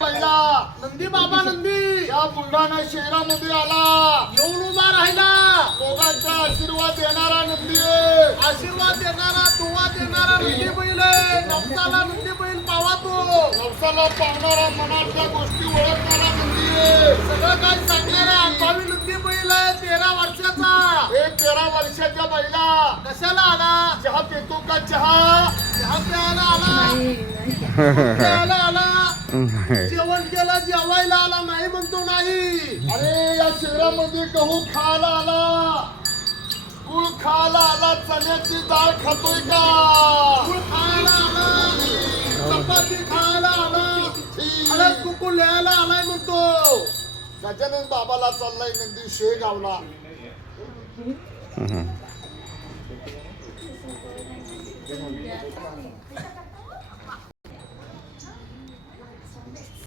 पहिला नंदी बाबा नंदी या बुलढाणा शहरामध्ये आला, येऊन उभा राहिला. लोकांचा आशीर्वाद देणारा नंदी आहे, आशीर्वाद देणारा दुवा देणारा नंदी बैल आहे. नवसाला नंदी बैल पावातो, नवसाला पावणारा मनातल्या गोष्टी ओळखणारा नंदी आहे. सगळं काय सांगणारा अनुभवी नंदी बैल आहे. 13 वर्षाचा हे 13 वर्षाच्या बैला कशाला आला? चहा पितो का? चहा प्यायला आला. जेवण केलं, जेवायला आला नाही म्हणतो नाही. अरे या शहरामध्ये गहू खायला आला, गुळ खायला आला, चण्याची डाळ खातोय का? गुळ खायला आला, चपाती खायला आला, हळद कुकू लिहायला आलाय म्हणतो. गजानन बाबाला चाललाय नंदी शेगावला.